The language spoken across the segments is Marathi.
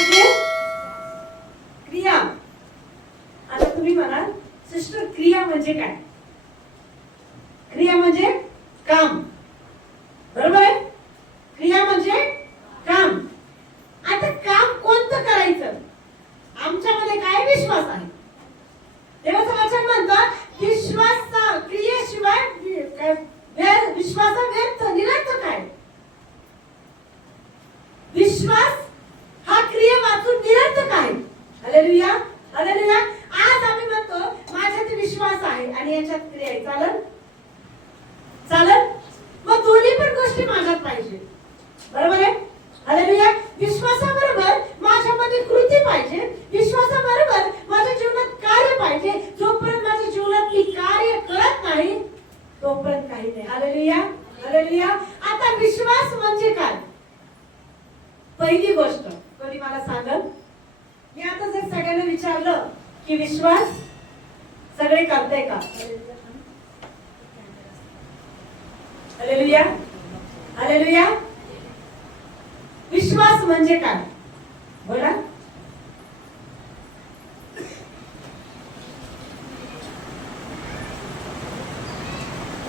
म्हणजे क्रिया. आता तुम्ही म्हणाल सिस्टर क्रिया म्हणजे काय? क्रिया म्हणजे काम, बरोबर आहे? क्रिया म्हणजे काम. आता काम कोणतं करायचं? आमच्यामध्ये काय विश्वास आहे? देवाचं वचन म्हणतं विश्वासा क्रियेशिवाय विश्वासा व्यर्थ निरर्थक आहे. विश्वास हा क्रिये वाचून निरर्थक आहे. Hallelujah, hallelujah. आज आम्ही म्हणतो माझ्यात विश्वास आहे आणि याच्यात क्रिया आहे. चालेल? चालेल? मग दोन्ही पण गोष्टी माझ्यात पाहिजे, बरोबर आहे? हालेलुया. विश्वासाबरोबर माझ्यामध्ये कृती पाहिजे, विश्वासाबरोबर माझ्या जीवनात कार्य पाहिजे. जोपर्यंत माझ्या जीवनातली कार्य करत नाही तोपर्यंत काही नाही. Hallelujah, hallelujah. आता विश्वास म्हणजे काय? पहिली गोष्ट कोणी मला सांगल? मी आता जर सगळ्यांना विचारलं की विश्वास सगळे करते का? Hallelujah, hallelujah. विश्वास म्हणजे काय? बोला.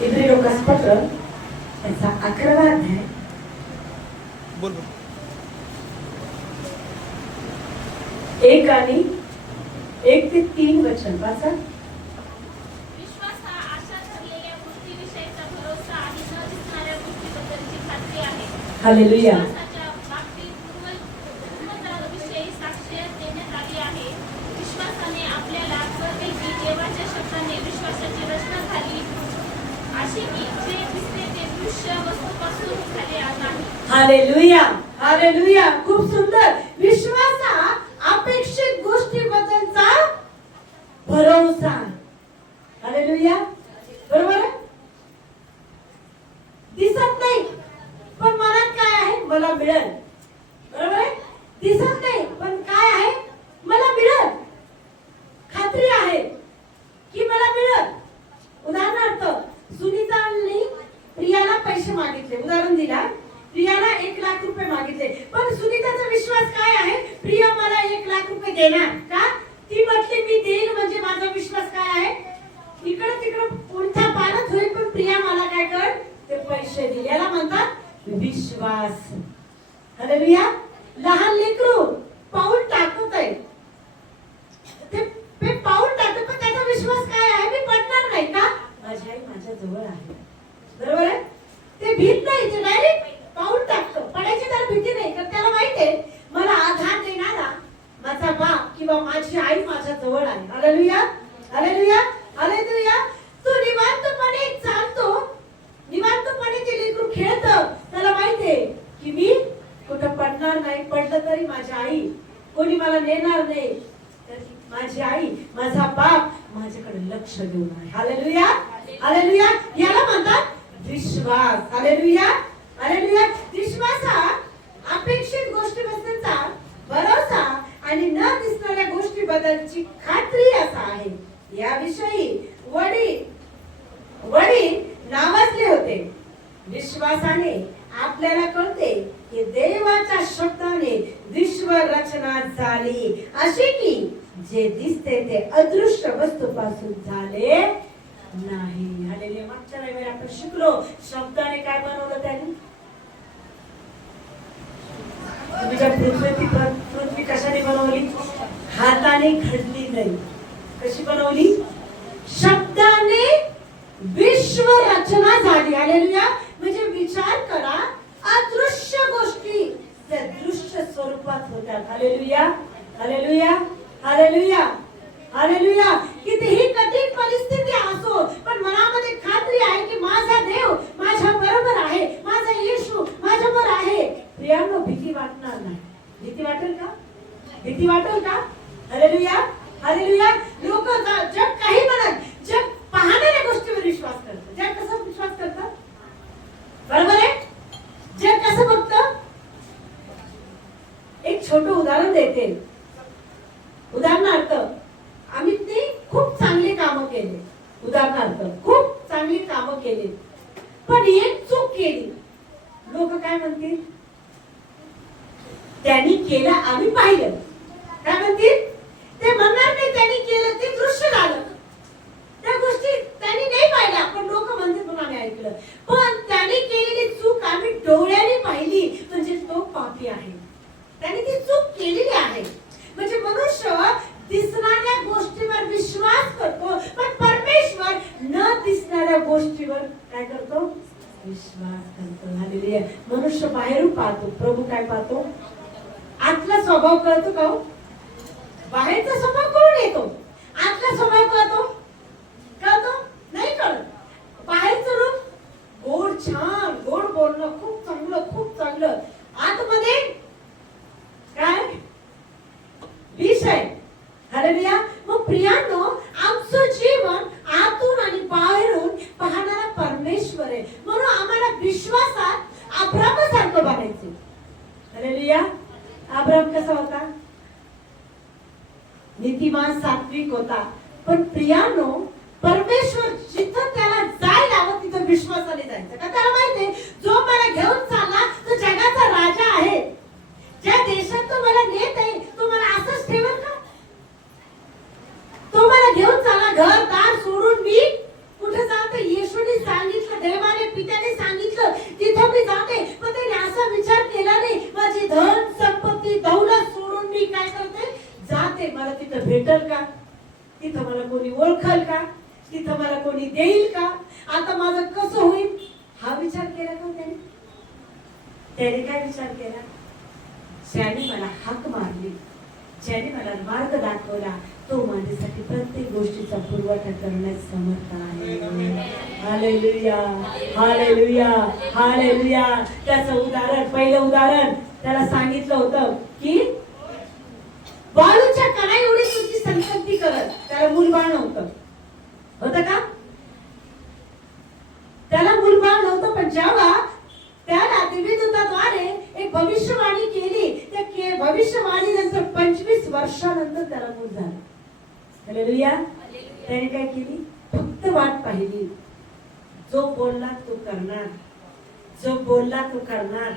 इब्री लोकांस पत्र त्याचा 11वा अध्याय बोल 1 आणि 1 ते 3 वचन वाचा. विश्वास हा आशा धरलेल्या गोष्टीविषयीचा भरोसा आणि न दिसणाऱ्या गोष्टीबद्दलची खात्री आहे. हालेलुया. विश्वासाच्या बाबतीत पूर्वविषयी साक्ष देण्यात आली आहे. विश्वासाने आपल्याला कळते की देवाच्या शब्दाने विश्वासाची रचना झाली अशी की जे दिसते ते दृश्य वस्तूपासून झाले नाही. Hallelujah, hallelujah. खूप सुंदर. विश्वास हा अपेक्षित गोष्टीबद्दलचा भरोसा. हालेलुया, बरोबर आहे? दिसत नाही पण मनात काय आहे? मला मिळेल, बरोबर आहे? दिसत नाही पण काय आहे? मला मिळेल. खात्री आहे की मला मिळेल. उदाहरणार्थ सुनीतांनी प्रियाला पैसे मागितले, उदाहरण दिला. प्रियाला 1 लाख रुपये मागितले, पण सुनीताचा विश्वास काय आहे? प्रिया मला 1 लाख रुपये देणार का? ती म्हटली मी देईल, म्हणजे माझा विश्वास काय आहे? इकडे तिकडे उलथा पालत होईल पण प्रिया मला काय कर ते पैसे देईल. याला म्हणतात विश्वास. हालेलुया. लहान लेकरू पाऊल टाकत आहे, ते पाऊल टाकत पण त्याचा विश्वास काय आहे? मी पडणार नाही का? माझी आई माझ्या जवळ आहे, बरोबर आहे? ते भीत नाही, ते डायरेक्ट पाऊल टाकतो. पडायची त्याला भीती नाही, कारण त्याला माहित आहे मला आधार देणारा माझा बाप किंवा माझी आई माझ्या जवळ आहे. Hallelujah, hallelujah, hallelujah. तो निवांतपणे चालतो, निवांतपणे ते लेकरू खेळतं. त्याला माहित आहे की मी कुठं पडणार नाही, पडलं तरी माझी आई कोणी मला नेणार नाही. माझी आई माझा बाप माझ्याकडे लक्ष देऊन आहे. Hallelujah, hallelujah. याला म्हणतात विश्वास. Hallelujah, hallelujah. विश्वास हा अपेक्षित गोष्टीबद्दलचा भरोसा आणि न दिसणाऱ्या गोष्टीबद्दलची खात्री असा आहे. याविषयी वडील नावाजले होते. विश्वासाने आपल्याला कळते की देवाच्या शब्दाने विश्व रचना झाली अशी की जे दिसते ते अदृश्य वस्तूपासून झाले नाही. हालेलुया. मागच्या रविवारी आपण शिकलो शब्दाने काय बनवलं त्याने? तुमच्या पृथ्वी कशाने बनवली? हाताने घडली नाही. कशी बनवली? शब्दाने विश्व रचना झाली. हालेलुया. म्हणजे विचार करा, अदृश्य गोष्टी त्या दृश्य स्वरूपात होतात. Hallelujah, hallelujah, hallelujah, hallelujah. कितीही कठीण परिस्थिती असो पण मनामध्ये खात्री आहे की माझा देव माझ्या बरोबर आहे, माझा येशू माझ्या बरोबर आहे. प्रियांनो, भीती वाटणार नाही. भीती वाटेल का? भीती वाटेल का? Hallelujah, hallelujah. लोक जग काही म्हणत, जग पाहणाऱ्या गोष्टीवर विश्वास करतात. जग कसं विश्वास करतात? बरोबर आहे? जग कसं बघतं? एक छोटं उदाहरण देते. उदाहरणार्थ अमितने खूप चांगली कामं केली, उदाहरणार्थ खूप चांगली कामं केली, पण एक चूक केली. लोक काय म्हणतील? त्यांनी केलं आम्ही पाहिलं. काय म्हणतील? ते म्हणणार नाही त्यांनी केलं, ते दृश्य झालं. त्या गोष्टी त्यांनी नाही पाहिल्या, पण लोक म्हणतात म्हणून आम्ही ऐकलं. पण त्यांनी केलेली चूक आम्ही डोळ्याने पाहिली, म्हणजे तो पापी आहे. त्यांनी ती चूक केलेली आहे. म्हणजे मनुष्य दिसणाऱ्या गोष्टीवर विश्वास करतो, पण परमेश्वर न दिसणाऱ्या गोष्टीवर काय करतो? विश्वास करतो. हालेलुया. मनुष्य बाहेरून पाहतो, प्रभू काय पाहतो? आतला स्वभाव कळतो का? बाहेरचा स्वभाव कळून येतो, आतला स्वभाव कळतो? कळतो? नाही कळत. बाहेरचं रूप गोड, छान, गोड बोलणं, खूप चांगलं, खूप चांगलं. आतमध्ये काय? विष आहे. हालेलुया. मग प्रियांनो, आमचं जीवन आतून आणि बाहेरून पाहणारा परमेश्वर आहे. म्हणून आम्हाला विश्वासात अब्राहमासारखं बनायचं. हालेलुया. अब्राहम कसा होता? नीतिमान, सात्विक होता. पण प्रियांनो, परमेश्वर जिथं त्याला जायला हवं तिथं विश्वासाने जायचं. का? त्याला माहितीये जो मला घेऊन चालला तो जगाचा राजा आहे. ज्या देशात तो मला नेत आहे तो मला असंच ठेवल का? तो मला घेऊन चालला, घर दार सोडून मी कुठे जाते? येशूने सांगितलं, देवाने, पित्याने सांगितलं तिथं मी जाते. पण त्याने असा विचार केला नाही, माझी धन संपत्ती दौलत सोडून मी काय करते? जाते. मला तिथं भेटल का? तिथं मला कोणी ओळखल का? तिथं मला कोणी देईल का? आता माझं कसं होईल? हा विचार केला का त्याने? त्याने काय विचार केला? ज्याने मला हाक मारली, ज्याने मला मार्ग दाखवला, तो माझ्यासाठी प्रत्येक गोष्टीचा पुरवठा करण्यास समर्थ आहे. Hallelujah, hallelujah, hallelujah. त्याचं उदाहरण, पहिलं उदाहरण त्याला सांगितलं होतं की बाळूच्या कणा एवढी तुझी संतती करत. त्याला मूलबाळ नव्हतं. होतं का? त्याला मूलबाळ नव्हतं. पण जेव्हा त्याला देवदूताद्वारे एक भविष्यवाणी केली, त्या भविष्यवाणीनंतर 25 वर्षानंतर त्याला मूल झालं. हालेलुया. त्याने काय केली? फक्त वाट पाहिली. जो बोलला तो करणार, जो बोलला तो करणार.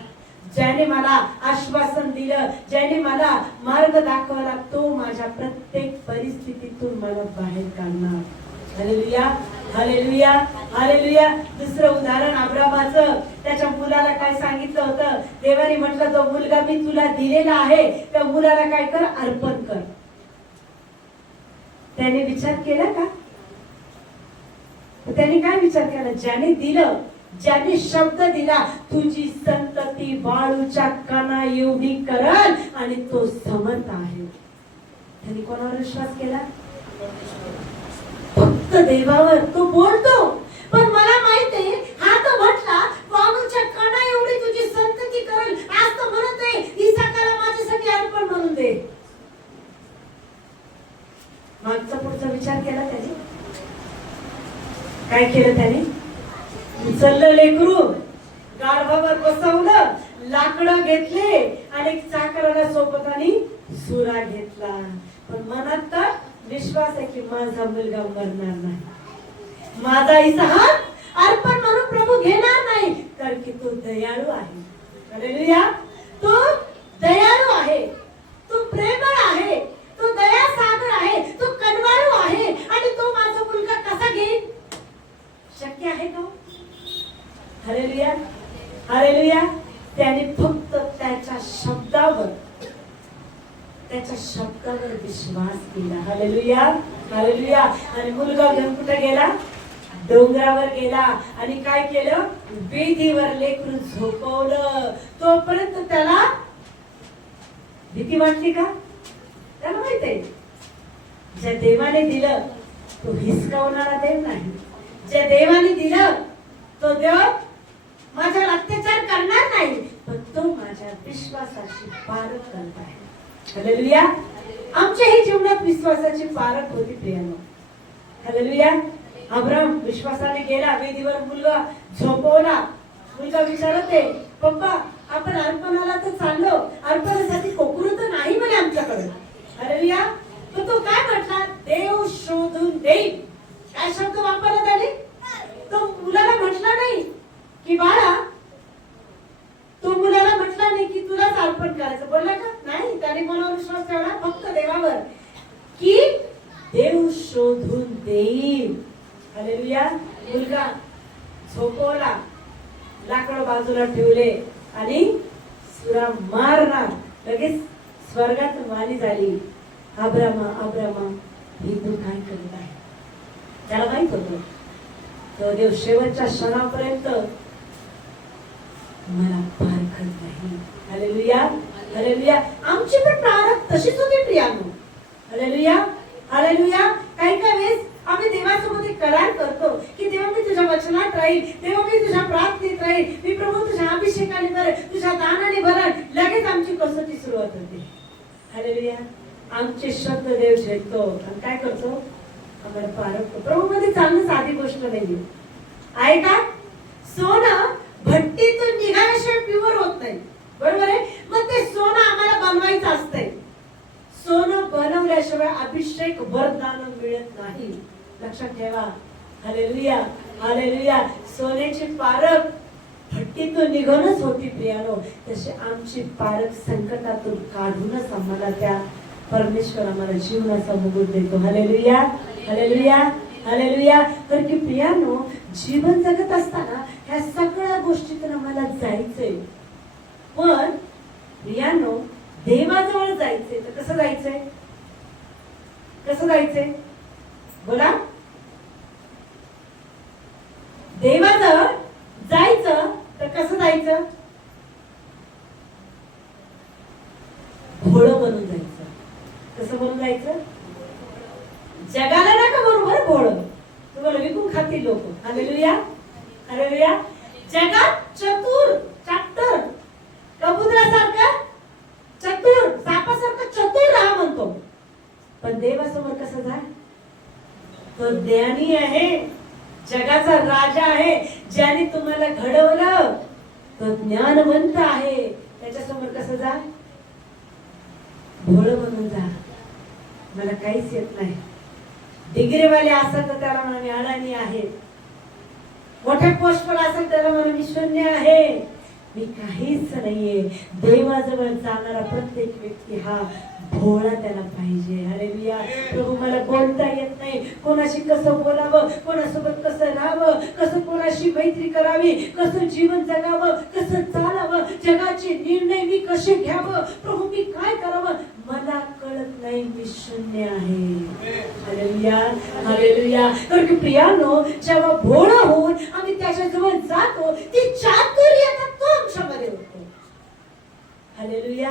ज्याने मला आश्वासन दिलं, ज्याने मला मार्ग दाखवला, तो माझ्या प्रत्येक परिस्थितीतून मला बाहेर काढणार. Hallelujah, hallelujah, hallelujah. दुसरं उदाहरण अब्रामाचं. त्याच्या मुलाला काय सांगितलं होतं? देवाने म्हटलं, जो मुलगा मी तुला दिलेला आहे त्या मुलाला काय कर? अर्पण कर. त्याने विचार केला का? त्याने काय विचार केला? ज्याने दिलं, ज्याने शब्द दिला, तुझी संतती बाळूच्या कणा एवढी करल आणि तो समर्थ आहे. त्याने कोणावर विश्वास केला? फक्त देवावर. तो बोलतो, पण मला माहितीये हा तर म्हटला बाळूच्या कणा एवढी तुझी संतती करल. आज तर म्हणत आहे इसाकाला माझ्यासाठी अर्पण म्हणून दे. मागचा पुढचा विचार केला त्याने? काय केलं त्याने? उचललं लेकरू, गाढवावर बसवलं, लाकडं घेतले आणि चाकराला सोबत आणि सुरा घेतला. पण मनात तर विश्वास आहे की माझा मुलगा मरणार नाही, माझा इसहाक अर्पण म्हणून प्रभू घेणार नाही, कारण की तो दयाळू आहे. हालेलुया. तो दयाळू आहे, तो प्रेमळ आहे, तो दया सागर आहे, तो कनवाळू आहे. आणि तो माझा मुलगा कसा घेईल? शक्य आहे का? Hallelujah, hallelujah. त्याने फक्त त्याच्या शब्दावर विश्वास केला. Hallelujah, hallelujah. आणि मुलगा घेऊन कुठे गेला? डोंगरावर गेला. आणि काय केलं? वेदीवर लेकरू झोपवलं. तोपर्यंत त्याला भीती वाटली का? त्याला माहित आहे ज्या देवाने दिलं तो हिसकावणारा देव नाही. ज्या देवाने दिलं तो देव माझ्यावर अत्याचार करणार नाही, पण तो माझ्या विश्वासाची पारख करत आहे. हालेलुया. आमच्याही जीवनात विश्वासाची पारख होती प्रियानो. हालेलुया. अब्राम विश्वासाने गेला, वेदीवर मुलगा झोपवला. मुलगा विचारत आहे, पप्पा आपण अर्पणाला तर चाललो, अर्पणासाठी कोकरू तर नाही म्हणे आमच्याकडे. हालेलुया. तो काय म्हटला? देव शोधून देईल. काय शब्द वापरला त्याने? तो मुलाला म्हटला नाही की बाळा, तो मुलाला म्हटला नाही की तुलाच अर्पण करायचं. बोलला का? हालेलुया. मुलगा झोपवला, लाकड बाजूला ठेवले आणि सुरा मारणार. लगेच स्वर्गात वाणी झाली, अब्रामा अब्रामा, हे तू काय करत आहे? त्याला माहित होतं तो देव शेवटच्या क्षणापर्यंत मला पारखत नाही. Hallelujah hallelujah. आमची पण प्रारंभ तशीच होती प्रियानो. Hallelujah hallelujah. काही काही वेळेस आम्ही देवासोबत एक करार करतो की देवा मी तुझ्या वचनात राहील, देवा मी तुझ्या प्रार्थनेत राहील, मी प्रभू तुझ्या अभिषेकाने भरेल, तुझ्या दानाने भरेल. लगेच आमची कसोटी सुरुवात होते. हालेलुया. आमचे शब्द देव झेलतो आणि काय करतो? आम्हाला पारखतो. प्रभू मध्ये चांगली साधी गोष्ट नाहीये आहे का? सोनं भट्टीतून निघाल्याशिवाय प्युअर होत नाही, बरोबर आहे? मग ते सोनं आम्हाला बनवायचं असतंय. सोनं बनवल्याशिवाय अभिषेक वरदान मिळत नाही. लक्षात ठेवा. Hallelujah hallelujah. सोन्याची पारख भट्टीतून निघूनच होती प्रियानो, तसे आमची पारख संकटातून काढूनच आम्हाला त्या परमेश्वर आम्हाला जीवनाचा मुकुट देतो. Hallelujah hallelujah hallelujah. तर की प्रियानो, जीवन जगत असताना ह्या सगळ्या गोष्टीतून आम्हाला जायचंय. पण प्रियानो, देवाजवळ जायचंय तर कसं जायचंय? कसं जायचंय? बोला. देवाजवळ जायचं तर कसं जायचं? भोळं बनून जायचं. कसं बनून जायचं? जगाला नका बरोबर भोळं, तुम्हाला विकून खातील लोक. Hallelujah hallelujah. जगात चतुर, चाप्टर, कबुतरासारखं चतुर, सापासारखं चतुर राहा म्हणतो. पण देवासमोर कसं जा? तो ज्ञानी आहे, जगाचा राजा आहे, ज्याने तुम्हाला घडवलं, तो ज्ञानवंत आहे. त्याच्यासमोर कसं जा? भोळं म्हणून जा. मला काहीच येत नाही. डिग्रीवाले असेल तर त्याला म्हणा मी अडाणी आहे, मोठ्या पोस्टवर असेल त्याला म्हणा मी शून्य आहे, मी काहीच नाहीये. देवाजवळ जाणारा प्रत्येक व्यक्ती हा भोळा त्याला पाहिजे. हालेलुया. प्रभू मला बोलता येत नाही, कोणाशी कसं बोलावं, कोणासोबत कसं राहावं, कसं कोणाशी मैत्री करावी, कसं जीवन जगावं, कसं चालावं, जगाचे निर्णय मी कसे घ्यावं, प्रभू मी काय करावं मला कळत नाही, मी शून्य आहे. Hallelujah hallelujah. तर की प्रियानो, जेव्हा भोळा होऊन आम्ही त्याच्याजवळ जातो, ती चातुर्यता तो आमच्यामध्ये होतो. हालेलुया.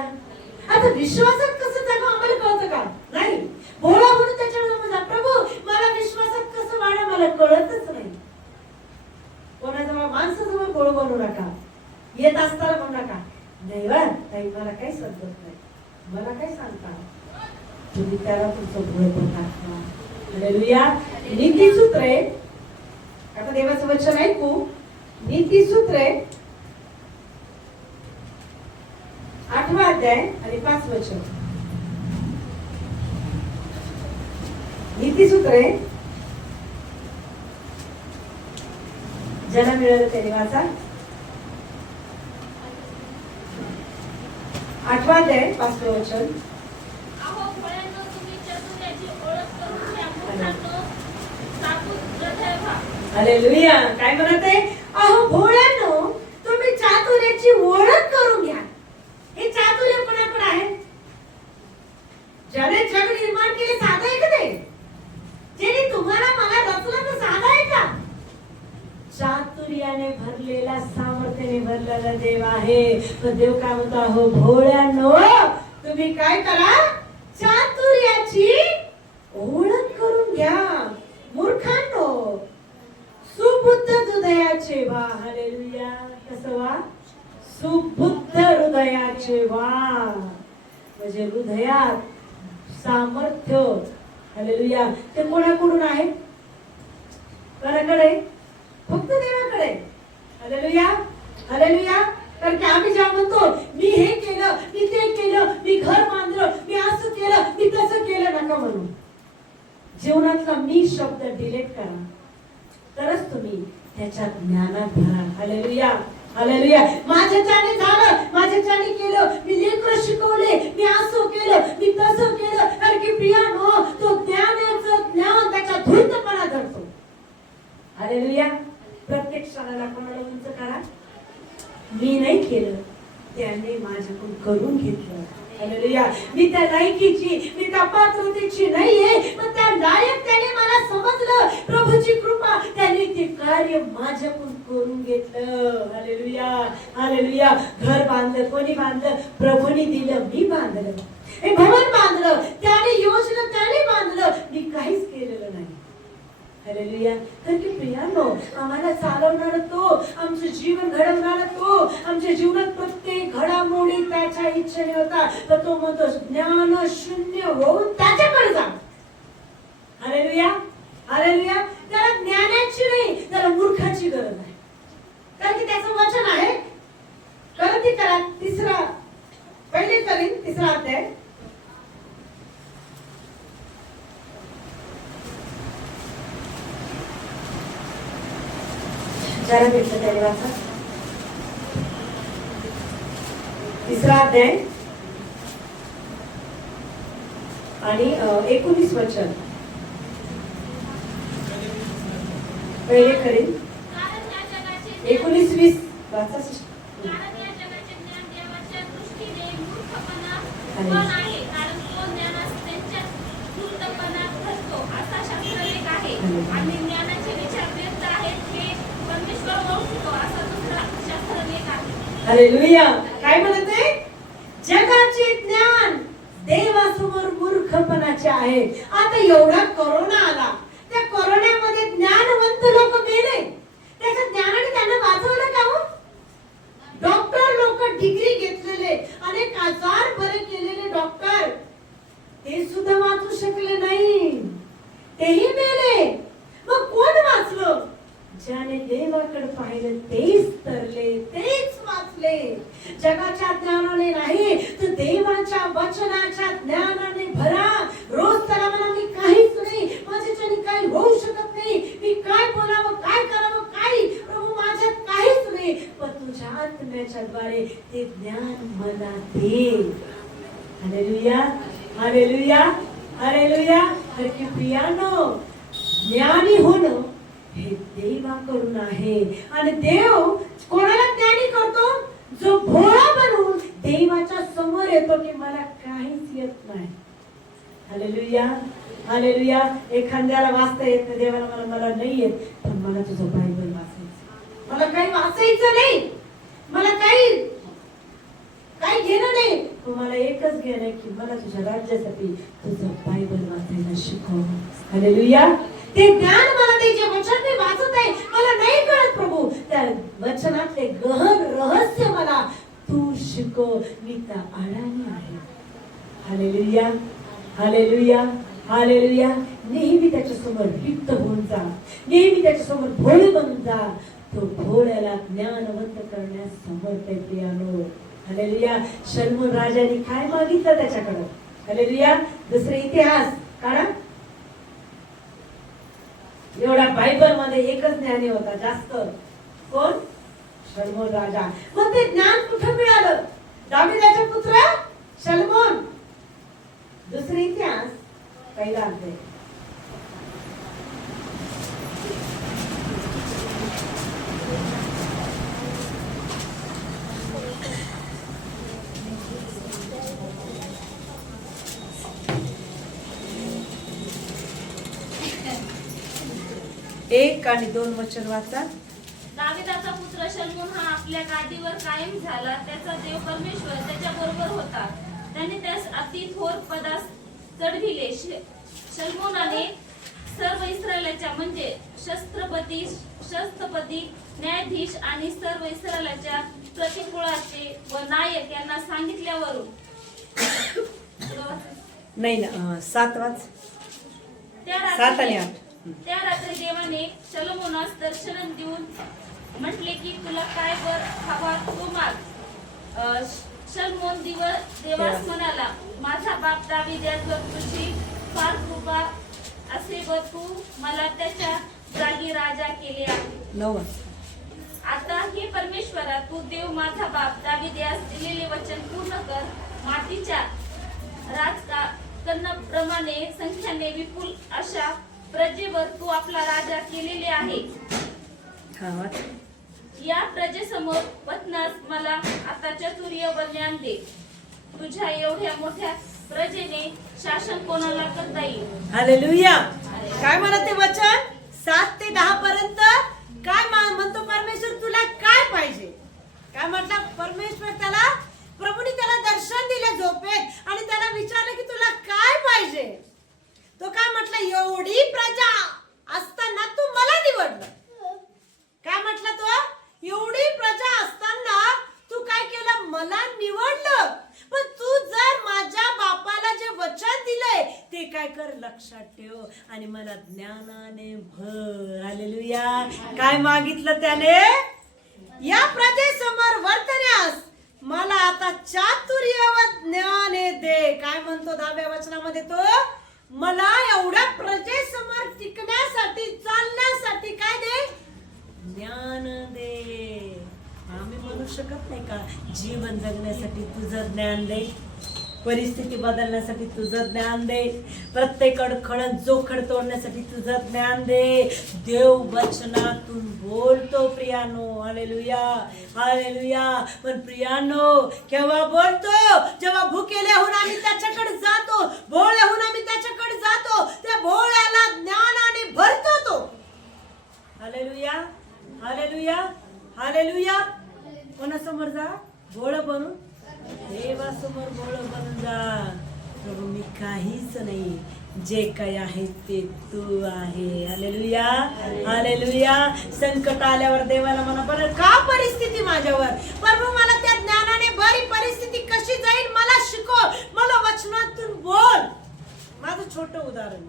आता विश्वासात कसं जगावं आम्हाला कळतं का? नाही. भोळा म्हणून त्याच्यावर जा, प्रभू मला विश्वासात कसं वाढा मला कळतच नाही. कोणाजवळ माणसाजवळ भोळ बनू नका, येत असताना म्हणू नका नाही वा ताई मला काही समजत नाही, मला काय सांगता, तुम्ही त्याला तुमचं भोळ बनणार. हालेलुया. नीतिसूत्रे, आता देवाचं वचन ऐकू. नीतिसूत्रे 8वा अध्याय आणि 5 वचन. नीतिसूत्रे, ज्याला मिळालं त्याने वाचा. 8वा अध्याय 5 वचन. अहो भोळ्यांनो, तुम्ही चतुर्याची ओळख करून घ्या, मूर्खांनो साबूत हृदय व्हा. हालेलुया. काय म्हणत आहे? अहो भोळ्यांनो, तुम्ही चातुर्याची ओळख करून घ्या. हे चातुर्य कोणाकडे आहे? ज्याने जग निर्माण केले साधं आहे का ते? ज्याने तुम्हाला मला रचलं तर साधं आहे का? चातुर्याने भरलेला, सामर्थ्याने भरलेला देव आहे. तो देव काय म्हणतो? अहो भोळ्यांनो, तुम्ही काय करा? चातुर्याची ओळख करून घ्या. मूर्खांनो, सुबुद्ध हृदयाचे व्हा. हालेलुया. कसं व्हा? सुबुद्ध हृदयाचे व्हा. म्हणजे हृदयात सामर्थ्य. हालेलुया. ते कोणाकडून आहे? कोणाकडे? फक्त देवाकडे. Hallelujah hallelujah. कारण की आम्ही जेव्हा म्हणतो मी हे केलं, मी ते केलं, मी घर बांधलं, मी असं केलं, मी तसं केलं, नका म्हणू. जीवनातला मी शब्द डिलीट करा, तरच तुम्ही त्याच्या ज्ञानात भरा. Hallelujah hallelujah. माझ्याच्याने झालं, माझ्याच्याने केलं, मी लेकरं शिकवले, मी असं केलं, मी तसं केलं. कारण की प्रियानो, तो ज्ञानाचं ज्ञान त्याच्या धूर्तपणा धरतो. हालेलुया. प्रत्येक क्षणाला कोणाला उंच करा. मी नाही केलं, त्याने माझ्याकडून करून घेतलं. हालेलुया. मी त्या लायकीची, मी त्या पात्रतेची नाहीये, पण त्या लायक त्याने मला समजलं. प्रभूची कृपा, त्याने ते कार्य माझ्याकडून करून घेतलं. हालेलुया. हालेलुया. घर बांधलं, कोणी बांधलं? प्रभूने दिलं, मी बांधलं. हे भवन बांधलं, त्याने योजना त्याने बांधलं, मी काहीच केलेलं नाही. हालेलुया. तर की प्रियानो, आम्हाला चालवणार तो, आमचं जीवन घडवणार तो, आमच्या जीवनात प्रत्येक घडामोडी त्याच्या इच्छेने होता. तर तो म्हणतो ज्ञान शून्य होऊन त्याच्याकडे जा. हालेलुया. हालेलुया. त्याला ज्ञानाची नाही, त्याला मूर्खाची गरज आहे. कारण की त्याचं वचन आहे गलती करा 3 अध्याय. जरा भेटलं त्याने वाचा. 3 अध्याय आणि 19 वचन. पहिले करीन कारण या जगाचे 19-20 वाचा. कारण या जगाचे ज्ञान देवाच्या दृष्टीने मूर्खपणा पण आहे, कारण तो ज्ञानास त्यांच्या धूर्तपणा ठरतो असा शास्त्रलेख आहे. आणि ज्ञानाचे विचार व्यर्थ आहेत हे परमेश्वर ओळखतो असा दुसरा शास्त्रलेख आहे. हालेलुया. काय म्हणत आहे? जगाचे ज्ञान देवासमोर मूर्खपणाचे आहे. आता एवढा कोरोना आला, त्या कोरोनामध्ये ज्ञानवंत लोक मेले, त्याच्या ज्ञानाने त्यांना वाचवलं का हो? डॉक्टर लोक, डिग्री घेतलेले, अनेक आजार बरे केलेले डॉक्टर, ते सुद्धा वाचू शकले नाही, तेही मेले. मग कोण वाचलं? ज्याने देवाकडे पाहिलं तेच तरले, तेच वाचले. जगाच्या ज्ञानाने नाही, तर देवाच्या वचनाच्या ज्ञानाने भरा. रोज त्याला म्हणा मी काहीच नाही, माझ्याच्याने काही होऊ शकत नाही, मी काय बोलावं, काय करावं, काही प्रभू माझ्यात काहीच नाही, पण तुझ्या आत्म्याच्या द्वारे ते ज्ञान मला दे. हालेलुया. हालेलुया. हालेलुया. तर की प्रियानो, ज्ञानी होणं हे देवाकडून आहे. आणि देव कोणाला ज्ञानी करतो? जो भोळा बनून देवाच्या समोर येतो की मला काहीच येत नाही. हालेलुया. हालेलुया. एखाद्याला वाचता येत नाही, देवाला मला नाही येत, पण मला तुझं बायबल वाचायचं, मला काही वाचायचं नाही, मला काही घेणं नाही, मला एकच घेणं आहे की मला तुझ्या राज्यासाठी तुझं बायबल वाचायला शिकव. हालेलुया. ते ज्ञान मला ते जे वचन मी वाचत आहे मला नाही कळत प्रभू, त्या वचनातले गहन रहस्य मला तू शिकव, मी त्या अडाणी आहे. हालेलुया. हालेलुया. हालेलुया. नेहमी त्याच्या समोर रिक्त होऊन जा, नेहमी त्याच्या समोर भोळे बनून जा. तो भोळ्याला ज्ञानवंत करण्यास समर्थ आहे प्रियानो. हालेलुया. शल्मोन राजाने काय मागितलं त्याच्याकडे? हालेलुया. दुसरे इतिहास काढा. एवढा बायबल मध्ये एकच ज्ञानी होता जास्त, कोण? शल्मोन राजा. मग ते ज्ञान कुठं मिळालं? दाविदाचा पुत्र शल्मोन. दुसरे इतिहास 1 अध्याय. एक आणि 2 वचन वाचा. दाविदाचा पुत्र शल्मोन हा आपल्या गादीवर कायम झाला. त्याचा देव परमेश्वर त्याच्या बरोबर होता. त्याने त्यास अति थोर पदास चढविले. शल्मोनाने सर्व इस्रायलाच्या म्हणजे शस्त्रपती, न्यायाधीश आणि सर्व इस्रायलाच्या प्रतिकुळाचे व नायक यांना सांगितल्यावरून नाही ना 7 वाच. 7 आणि 8. त्या रात्री देवाने शलोमोनास दर्शन देऊन म्हटले की तुला काय वर हवा तो माग. शलोमोन देवास म्हणाला, माझा बाप दावीद यावर तुझी फार कृपा असे व तू मला त्याच्या जागी राजा केले आहे. 9. आता हे परमेश्वरा, तू देव माझा बाप दावीद यास दिलेले वचन पूर्ण कर. मातीच्या राजकन्याप्रमाणे संख्याने विपुल अशा प्रजेवर तू आपला राजा केलेले आहे. हा वाच. या प्रजेसमोर वतनास मला आता चातुर्य व ज्ञान दे. तुझ्या एवढ्या मोठ्या प्रजेने शासन कोणाला करता येईल? हालेलुया. काय म्हणत ते वचन 7 ते 10 पर्यंत काय म्हणतो परमेश्वर, तुला काय पाहिजे? काय म्हटलं परमेश्वर? त्याला प्रभूने त्याला दर्शन दिले झोपेत आणि त्याला विचारलं की तुला काय पाहिजे? तो काय म्हटलं, एवढी प्रजा असताना तू मला निवडलं. काय म्हटलं तो? एवढी प्रजा असताना तू काय केलं? मला निवडलं. पण तू जर माझ्या बापाला जे वचन दिलंय ते काय कर, लक्षात ठेव आणि मला ज्ञानाने भर. हालेलुया. काय मागितलं त्याने? या प्रजेसमोर वर्तण्यास मला आता चातुर्य व ज्ञाने दे. काय म्हणतो 10व्या वचनामध्ये तो? मला एवढ्या प्रजेसमोर टिकण्यासाठी, चालण्यासाठी काय दे? ज्ञान दे. आम्ही म्हणू शकत नाही का जीवन जगण्यासाठी तुझं ज्ञान दे, परिस्थिती बदलण्यासाठी तुझं ज्ञान दे, प्रत्येक अडखळण जोखड तोडण्यासाठी तुझं ज्ञान दे. देव वचनातून बोलतो प्रियानो. Hallelujah, hallelujah. पण प्रियानो केव्हा बोलतो? जेव्हा भुकेले होऊन आम्ही त्याच्याकडे जातो, भोळे होऊन आम्ही त्याच्याकडे जातो, त्या भोळ्याला ज्ञानाने भरतो तो. Hallelujah, hallelujah, hallelujah. कोणासमोर जा? भोळ बनून, देवासमोर भोळ बनून जा. प्रभू मी काहीच नाही, जे काही आहे ते तू आहे. Hallelujah, hallelujah. संकट आल्यावर देवाला म्हणा, बरं का परिस्थिती माझ्यावर? प्रभू मला त्या ज्ञानाने बरी परिस्थिती कशी जाईल मला शिकव, मला वचनातून बोल. माझं छोटं उदाहरण,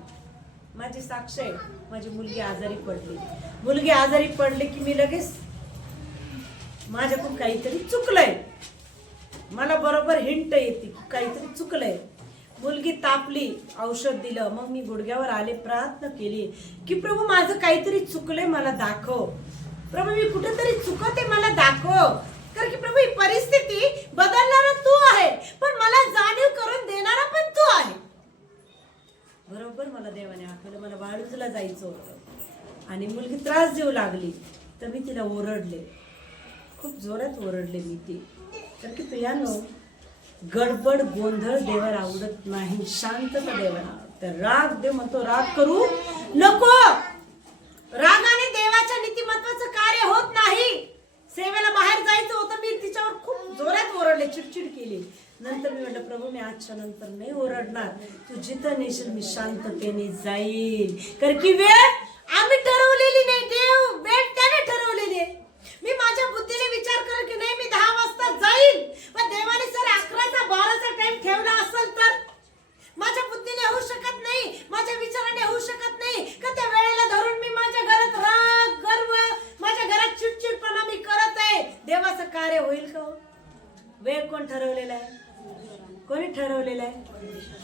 माझी साक्ष आहे. माझी मुलगी आजारी पडली. मुलगी आजारी पडली की मी लगेच माझ्याकडून काहीतरी चुकलंय, मला बरोबर हिंट येते काहीतरी चुकलंय. मुलगी तापली, औषध दिलं, मग मी गुडघ्यावर आले, प्रार्थना केली की प्रभू माझं काहीतरी चुकलंय, मला दाखव. प्रभू मी कुठेतरी चुकते, मला दाखव. कारण की प्रभू ही परिस्थिती बदलणारा तू आहे, पण मला जाणीव करून देणारा पण तू आहे. बरोबर मला देवाने आठवलं, मला वाळूजला जायचं होतं आणि मुलगी त्रास देऊ लागली, तर मी तिला ओरडले, खूप जोरात ओरडले मी ती. तर की प्रियानो, गडबड गोंधळ देवाला आवडत नाही, शांतता देवाला आवडते. राग देव म्हणतो राग करू नको. रागाने देवाच्या नीतिमत्वाचं कार्य होत नाही. सेवेला बाहेर जायचं होतं, मी तिच्यावर खूप जोरात ओरडले, चिडचिड केली. नंतर मी म्हटलं प्रभू मी आजच्या नंतर नाही ओरडणार, तू जिथं नेशील मी शांततेने जाईल. कारण की वेळ आम्ही ठरवलेली नाही, देव वेळ त्याने ठरवलेली आहे. मी माझ्या बुद्धीने विचार कर की नाही मी 10 वाजता जाईल, पण देवाने सर 11चा 12चा टाइम ठेवला असेल तर माझ्या बुद्धीने होऊ शकत नाही, माझ्या विचाराने होऊ शकत नाही का त्या वेळेला धरून मी माझ्या घरात राग, गर्व, माझ्या घरात चिडचिडपणा मी करत आहे. देवाचं कार्य होईल का? वेळ कोण ठरवलेला आहे? कोणी ठरवलेलं आहे?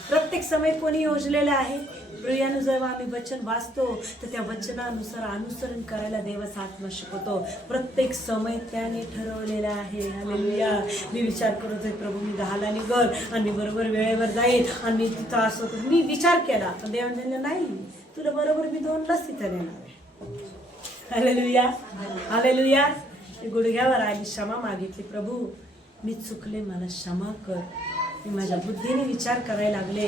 प्रत्येक समय कोणी योजलेला आहे? प्रियानु जेव्हा आम्ही वचन वाचतो तर त्या वचनानुसार अनुसरण करायला देवाचा आत्मा शिकवतो. प्रत्येक समय त्याने ठरवलेला आहे. हालेलुया. मी विचार करत आहे प्रभू मी 10ला निघल आणि मी बरोबर वेळेवर जाईल आणि मी तिथं असो. मी विचार केला पण देवाने नाही, तुला बरोबर मी 2लाच तिथं नेणार. Hallelujah, hallelujah. मी गुडघ्यावर आली, क्षमा मागितली, प्रभू मी चुकले, मला क्षमा कर. मी माझ्या बुद्धीने विचार करायला लागले,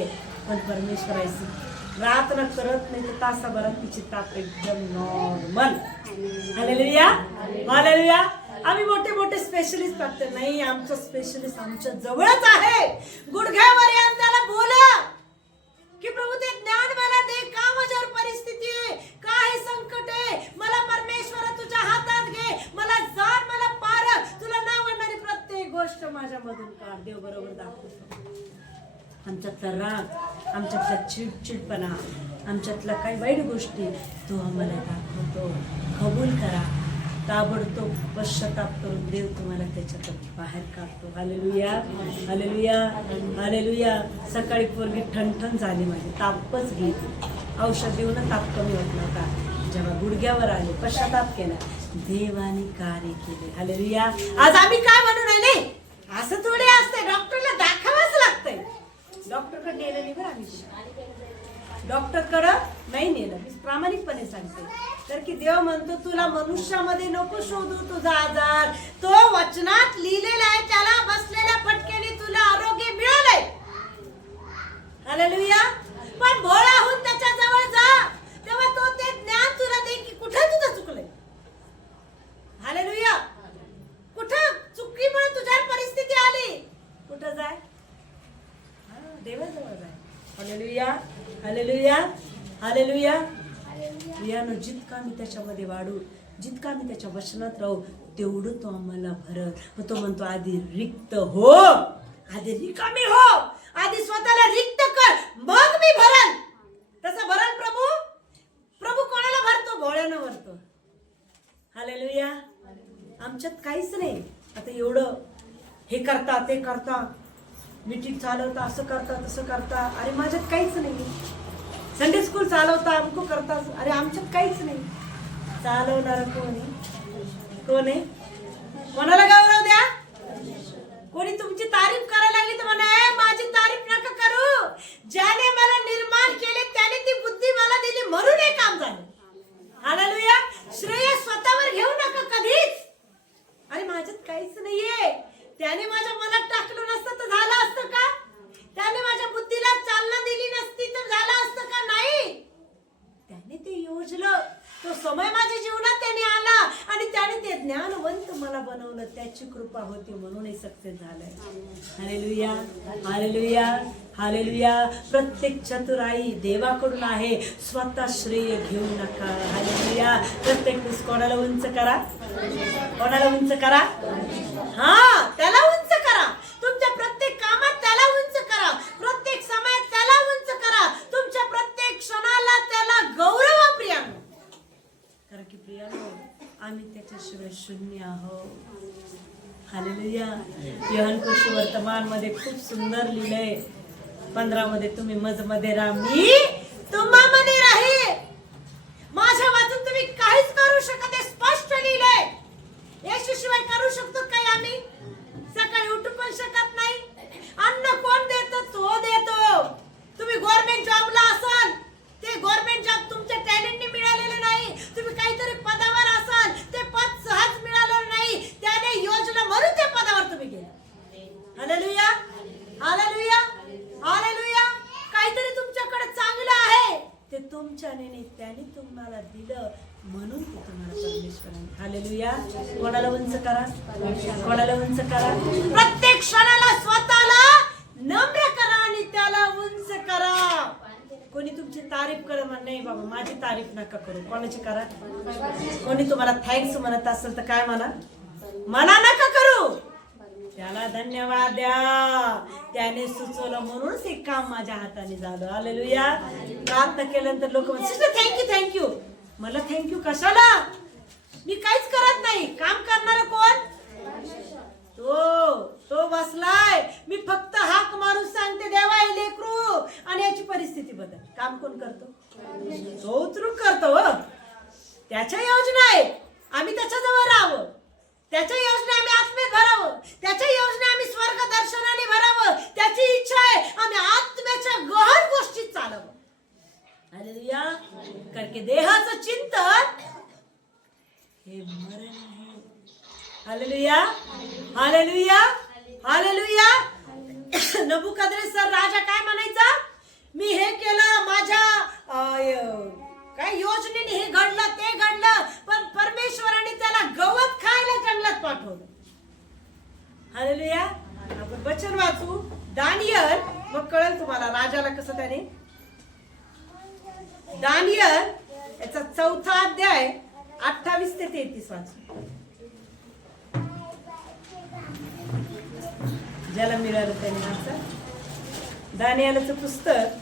पण परमेश्वराचं प्रार्थना करत नाही तर तासाभरात तिची ताप एकदम नॉर्मल. Hallelujah, hallelujah. आम्ही मोठे मोठे स्पेशलिस्ट टाकते नाही, आमचं स्पेशलिस्ट आमच्या जवळच आहे. गुडघ्यावर या त्याला बोला की प्रभू ते ज्ञान मला दे, का माझ्यावर परिस्थिती आहे, का हे संकट आहे, मला परमेश्वरा तुझ्या हातात घे, मला जाण, मला पार, तुला न आवडणारी प्रत्येक गोष्ट माझ्यामधून काढ. देव बरोबर दाखवतो. आमच्यातला राग, आमच्यातला चिडचिडपणा, आमच्यातला काही वाईट गोष्टी तो आम्हाला दाखवतो. कबूल करा, ताबडतोब पश्चाताप करून देव तुम्हाला त्याच्यातून बाहेर काढतो. Hallelujah, hallelujah, hallelujah. सकाळी पोरगी ठणठण झाली, माझी तापच गेली, औषध देऊन ताप कमी होत नव्हता. जेव्हा गुडघ्यावर आले, पश्चाताप केला, देवाने कार्य केले. हालेलुया. आज आम्ही काय म्हणून राहिले, असं थोडे असते, डॉक्टरला दाखवाच लागतंय. डॉक्टरकडे गेलं नाही बरं आम्ही, डॉक्टरकडं नाही नेलं. मी प्रामाणिकपणे सांगते. तर की देव म्हणतो तुला मनुष्यामध्ये नको शोधू तुझा आजार, तो वचनात लिहिलेला आहे. त्याला बसलेल्या फटकेने तुला आरोग्य मिळालंय. हालेलुया. पण भोळा होऊन त्याच्या जवळ जा, तेव्हा तो ते ज्ञान तुला दे की कुठे तुझं चुकलंय. हालेलुया. कुठं चुकीमुळे तुझ्यावर परिस्थिती आली, कुठं जाय? देवाजवळ जाय. Hallelujah, hallelujah, hallelujah. प्रियानो, जितका मी त्याच्यामध्ये वाढू, जितका मी त्याच्या वचनात राहू, तेवढं तो आम्हाला भरत. मग तो म्हणतो आधी रिक्त हो, आधी रिकामी हो, आधी स्वतःला रिक्त कर, मग मी भरन. तसं भरन प्रभू. प्रभू कोणाला भरतो? भोळ्यानं भरतो. हालेलुया. आमच्यात काहीच नाही. आता एवढं हे करता ते करता, मीटिंग चालवता, असं करता तसं करता, अरे माझ्यात काहीच नाही. संडे स्कूल चालवता, अमको करता, अरे आमच्यात काहीच नाही. चालवणार कोण आहे? कोण आहे? कोणाला गौरव द्या? कोणी तुमची तारीफ करायला लागली तर म्हणा माझी तारीफ नका करू. ज्याने मला निर्माण केले त्याने ती बुद्धी मला दिली म्हणून हे काम झालं. हालेलुया. श्रेय स्वतःवर घेऊ नका कधीच. अरे माझ्यात काहीच नाहीये, त्याने माझ्या मनात टाकलं नसतं तर झालं असतं का? त्याने माझ्या बुद्धीला चालना दिली नसती तर झालं असतं का? नाही. त्याने ते योजलं, तो समय माझ्या जीवनात त्याने आला आणि त्याने ते ज्ञानवंत मला बनवलं. त्याची कृपा होती म्हणून हे सक्सेस झालंय. Hallelujah, hallelujah, hallelujah. प्रत्येक चतुराई देवाकडून आहे, स्वतः श्रेय घेऊ नका. हालेलुया. प्रत्येक कोणाला उंच करा, कोणाला उंच करा? हा, त्याला उंच करा. तुमच्या प्रत्येक कामात त्याला उंच करा, प्रत्येक समयात त्याला उंच करा, तुमच्या प्रत्येक क्षणाला त्याला गौरवा प्रियानो. कारण की प्रियानो, आम्ही त्याच्याशिवाय शून्य आहोत. हालेलुया. योहान वर्तमान मध्ये खूप सुंदर लिहिलंय. 15 मध्ये तुम्ही मजमध्ये राहा, मी तुम्हामध्ये राहील. माझ्या वाचून तुम्ही काहीच करू शकत नाही, स्पष्ट लिहिलंय. येशूशिवाय करू शकतो काय आम्ही? सकाळी उठू पण शकत नाही. अन्न कोण देतो? तो देतो. तुम्ही गव्हर्नमेंट जॉबला असाल, ते गव्हर्नमेंट जॉब तुमच्या टॅलेंटने मिळालेलं नाही. तुम्ही काहीतरी पदावर असाल, ते पद सहज मिळालेलं नाही. त्याने योजना म्हणून त्या पदावर तुम्ही गेला. Hallelujah, hallelujah, hallelujah. काहीतरी तुमच्याकडे चांगलं आहे, ते तुमच्याने नाही, त्याने तुम्हाला दिलं म्हणून ते तुम्हाला परमेश्वराने. हालेलुया. कोणाला उंच करा, कोणाला उंच करा. प्रत्येक क्षणाला स्वतःला नम्र करा आणि त्याला उंच करा. कोणी तुमची तारीफ करत म्हण नाही बाबा माझी तारीफ नका करू. कोणाची करा? कोणी तुम्हाला थँक्स म्हणत असेल तर काय म्हणा? मला नका करू, त्याला धन्यवाद द्या. त्याने सुचवलं म्हणूनच हे काम माझ्या हाताने झालं. हालेलुया. प्रार्थना केल्यानंतर लोक म्हणतात थँक्यू थँक्यू. मला थँक्यू कशाला? मी काहीच करत नाही. काम करणार कोण? तो बसलाय. मी फक्त हाक मारून सांगते देवा हे लेकरू आणि याची परिस्थिती बदल. काम कोण करतो? तो उतरून करतो. त्याच्या योजना आहे, आम्ही त्याच्याजवळ राहावं. त्याच्या योजना आम्ही आत्मेत भरावं. त्याच्या योजना आम्ही स्वर्ग दर्शनाने भरावं. त्याची इच्छा आहे आम्ही आत्म्याच्या गहन गोष्टीत चालावं. हालेलुया. करके देहाचं चिंतन हे मरण आहे. Hallelujah, hallelujah, hallelujah. नबुकद्नेस्सर राजा काय म्हणायचा? मी हे केलं, माझ्या काय योजनेने हे घडलं ते घडलं, पण परमेश्वराने त्याला गवत खायला जंगलात पाठवलं. हालेलुया. आपण वचन वाचू दानियल, मग कळेल तुम्हाला राजाला कसं त्याने. दानियल याचा 4था अध्याय 28 ते 33 वाचू. ज्याला मिळालं त्याने वाचा. दानियेलचं पुस्तक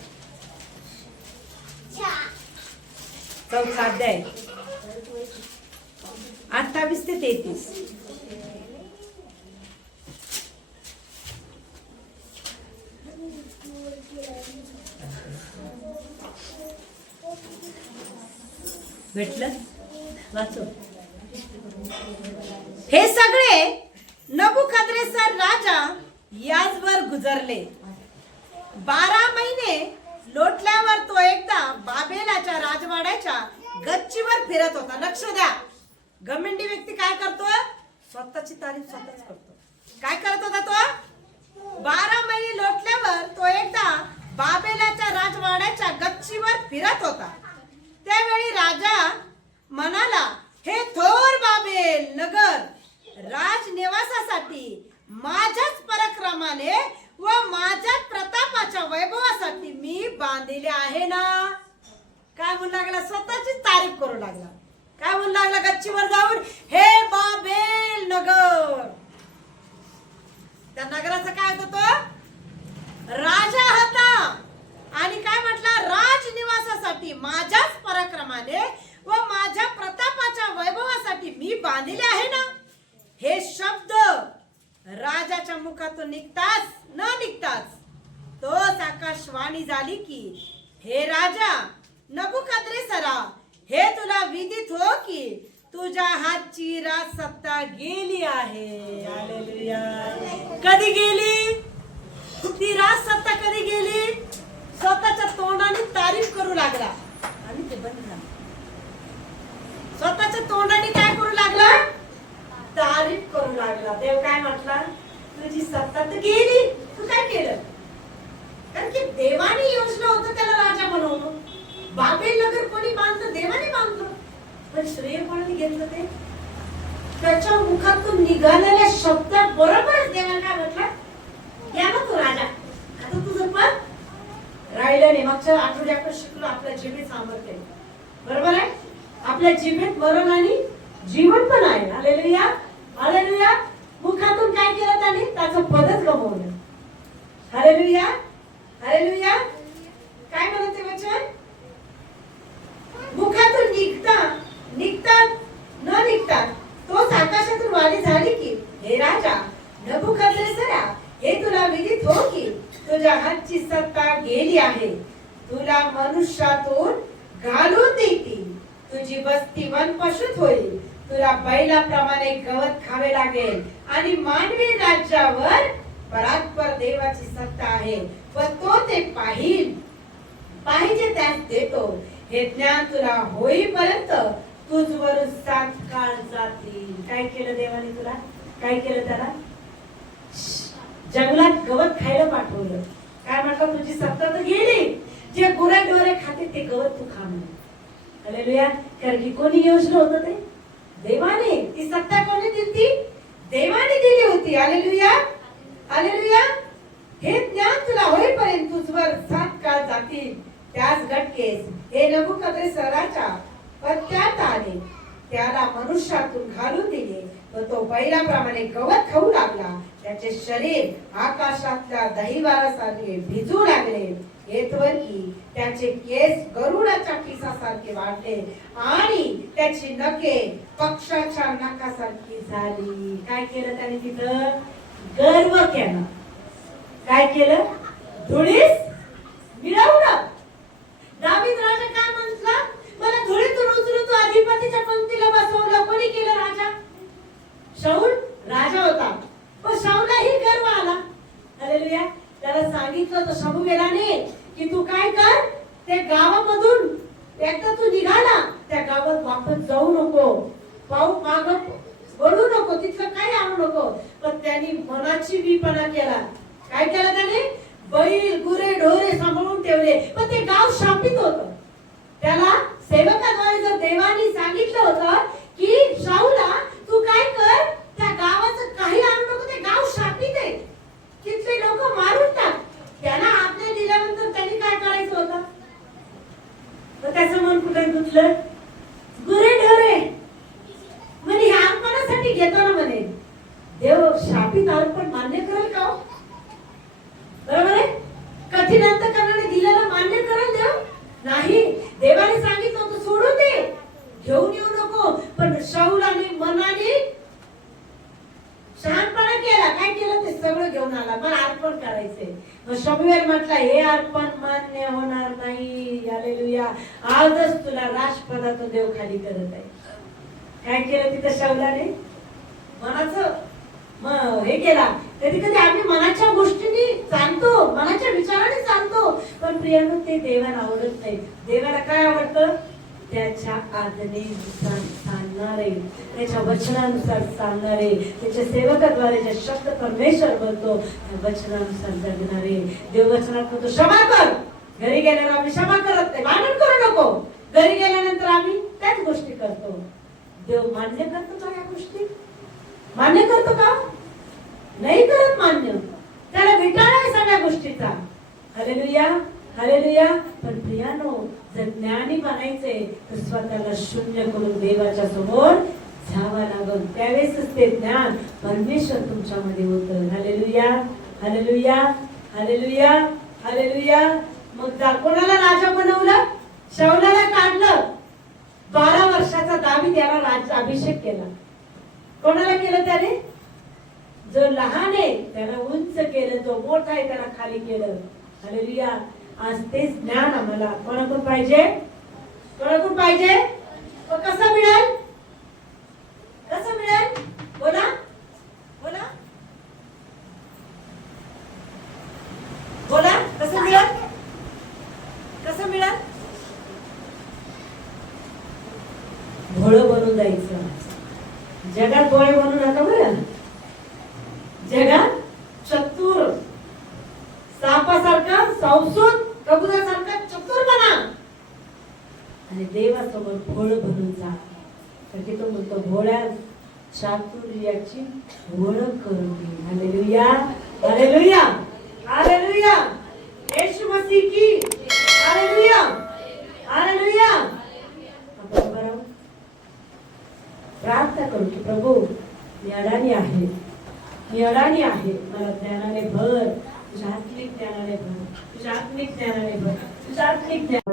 4था अध्याय 28 ते 33. भेटलं? वाचो. हे सगळे नबुकद्नेस्सर राजा याजवर गुजरले. 12 महिने लोटल्यावर तो एकदा बाबेलाच्या राजवाड्याच्या गच्चीवर फिरत होता. लक्ष द्या, घमंडी व्यक्ती काय करतो? स्वतःची तारीफ स्वतःच करतो. काय करत होता तो? 12 महिने लोटल्यावर तो एकदा बाबेलाच्या राजवाड्याच्या गच्चीवर फिरत होता. त्यावेळी राजा म्हणाला, हे थोर बाबेल नगर राजनिवासासाठी माझ्याच पराक्रमाने व माझ्या प्रतापाच्या वैभवासाठी मी बांधलेले आहे ना. काय म्हणू लागला? स्वतःची तारीफ करू लागला. काय म्हणू लागला? गच्चीवर जाऊन, हे बाबेल नगर. त्या नगराचं काय होतं? तो राजा होता. आणि काय म्हटला? राजनिवासासाठी माझ्याच पराक्रमाने व माझ्या प्रतापाच्या वैभवासाठी मी बांधलेले आहे ना. हे शब्द राजाच्या मुखातून निघताच न निघताच तोच आकाशवाणी झाली की, हे राजा नबुकद्रेसरा, हे तुला विदित हो की तुझ्या हातची राजसत्ता गेली आहे. हालेलुया. कधी गेली ती राजसत्ता? कधी गेली? स्वतःच्या तोंडाने तारीफ करू लागला आणि ते बंद झालं. स्वतःच्या तोंडाने काय करू लागला? तारीफ करू लागला. देव काय म्हटला? तुझी सत्ता तर गेली, तू काय केलं? कारण की देवाने योजना होतं त्याला राजा बनवणं. बाबेल नगर कोणी बांधलं? देवाने बांधलं. पण श्रेय कोणाने घेतलं? ते त्याच्या मुखातून निघालेल्या शब्दात बरोबरच देवाने काय म्हटलं? या ना तू राजा, आता तुझं पण राहिलं नाही. मागच्या आठवड्यात आपण शिकलो आपल्या जिभेत सामर्थ्य, बरोबर आहे? आपल्या जिभेत मरण आणि जीवन पण आहे. Hallelujah, hallelujah. मुखातून काय केलं त्याने? त्याचं पदच गमावलं. Hallelujah, hallelujah. काय म्हणत ते वचन? मुखातून निघता न निघता तोच आकाशातून वाणी झाली की, हे राजा नबुकद्रेसरा, हे तुला विदित हो की तुझ्या हातची सत्ता गेली आहे. तुला मनुष्यातून घालून देतील. तुझी वस्ती वनपशुत होईल. तुला बैलाप्रमाणे गवत खावे लागेल आणि मानवी राज्यावर परात्पर देवाची सत्ता आहे व तो ते पाहिजे त्यास देतो. हे ज्ञान तुला होईपर्यंत तुझवरून 7 काळ जातील. काय केलं देवाने तुला? काय केलं त्याला? जंगलात गवत खायला पाठवलं. काय म्हटलं? तुझी सत्ता तर गेली. जे गुरे डोरे खाते ते गवत तू खा म्हणून. हालेलुया. कारण की कोणी योजना होतं? ते देवाने. ती सत्ता कोणी दिली? देवाने दिली होती. Hallelujah, hallelujah. हे ज्ञान तुला होईपर्यंत तुझवर 7 काळ जातील. त्याच घटकेस हे नबुकद्रेसराच्या पत्त्यात आले. त्याला मनुष्यातून घालून दिले व तो बैलाप्रमाणे गवत खाऊ लागला. त्याचे शरीर आकाशातल्या दहीवारासारखे भिजू लागले. येतवर की त्याचे केस गरुडाच्या केसासारखे वाढले आणि त्याची नखे पक्षाच्या नाकासारखी झाली. काय केलं त्याने तिथं? गर्व केला. काय केलं? धुळीस मिळवलं. दावीद राजा काय म्हटला? मला धुळीतून उचलून तू अधिपतीच्या पंक्तीला बसवलं. कोणी केलं? राजा. शाऊल राजा होता, पण शाऊलाही गर्व आला. हालेलुया. त्याला सांगितलं तर शमूएलाने की तू काय कर, ते गावामधून एकदा तू निघाला त्या गावात वापस जाऊ नको, पाऊस माग वळू नको, तिथलं काही आणू नको. पण त्यांनी मनाची विपणा केला. काय केलं त्याने? बैल गुरे ढोरे सांभाळून ठेवले, पण ते गाव शापित होतं. त्याला सेवकाद्वारे जर देवानी सांगितलं होतं की शाऊला तू काय कर, त्या गावाचं काही आणू नको, ते गाव शापित आहे, तिथले लोक मारून टाक. त्याला आज्ञा दिल्यानंतर त्यांनी काय करायचं होतं? तर त्याचं मन कुठे गुंतलं? गुरे ढोरे म्हणे हे अर्पणासाठी घेतो ना म्हणे. देव शापित अर्पण मान्य करेल का? बरोबर आहे? कठीण अंतकरणाने दिलेलं मान्य करेल देव? नाही. देवाने सांगितलं होतं सोडून दे, घेऊन येऊ नको. पण शाऊलाने मनाने शहाणपणा केला. काय केलं? ते सगळं घेऊन आला. मला अर्पण करायचंय. मग शमूएल म्हटला हे अर्पण मान्य होणार नाही. हालेलुया. आजच तुला राजपदातून देव खाली करत आहे. काय केलं तिथं शाऊलाने? मनाचं हे केला. कधी कधी आम्ही मनाच्या गोष्टींनी चालतो, मनाच्या विचाराने चालतो, पण प्रियानो ते देवाला आवडत नाही. देवाला काय आवडतं? त्याच्या आज्ञेनुसार चालणारे, त्याच्या वचनानुसार चालणारे, त्याच्या सेवकाद्वारे जे शब्द परमेश्वर बोलतो त्या वचनानुसार जगणारे. देव वचनात म्हणतो क्षमा कर. घरी गेल्यावर आम्ही क्षमा करत नाही, भांडण करू नको. घरी गेल्यानंतर आम्ही त्याच गोष्टी करतो. देव मान्य करतो का या गोष्टी? मान्य करतो का? नाही करत मान्य. त्याला विटाळ आहे सगळ्या गोष्टीचा. Hallelujah, hallelujah. पण प्रियानो, जर ज्ञानी बनायचे तर स्वतःला शून्य करून देवाच्या समोर जावं लागल. त्यावेळेस ते ज्ञान परमेश्वर तुमच्यामध्ये होतं. Hallelujah, hallelujah, hallelujah, hallelujah. मग कोणाला राजा बनवलं? शाऊलाला काढलं. 12 वर्षाचा दावीद याला राज्याभिषेक केला. कोणाला केलं त्याने? जो लहान आहे त्याला उंच केलं, जो मोठा आहे त्याला खाली केलं. हालेलुया. आज तेच ज्ञान आम्हाला कोणाकडून पाहिजे? कोणाकडून पाहिजे? कसं मिळेल? कसं मिळेल? बोला, बोला, बोला. कसं मिळेल? कसं मिळेल? भोळं बनून जायचं. जगात भोळे बनू नका बरं. जगात चतुर, सापासारखा संसूत, कबुतरासारखा चतुर बना आणि देवासमोर भोळं बनून जा. तर तो म्हणतो भोळ्या चातुर्याची ओळख करून घे. Hallelujah, hallelujah, hallelujah. Yeshu Masih की हालेलुया, हालेलुया. आपण उभं राहू, प्रार्थना करू की प्रभू मी अडाणी आहे, मी अडाणी आहे. मला ज्ञानाने भर, तुझ्या आत्मिक ज्ञानाने भर, तुझ्या आत्मिक ज्ञानाने भर, तुझ्या आत्मिक ज्ञान.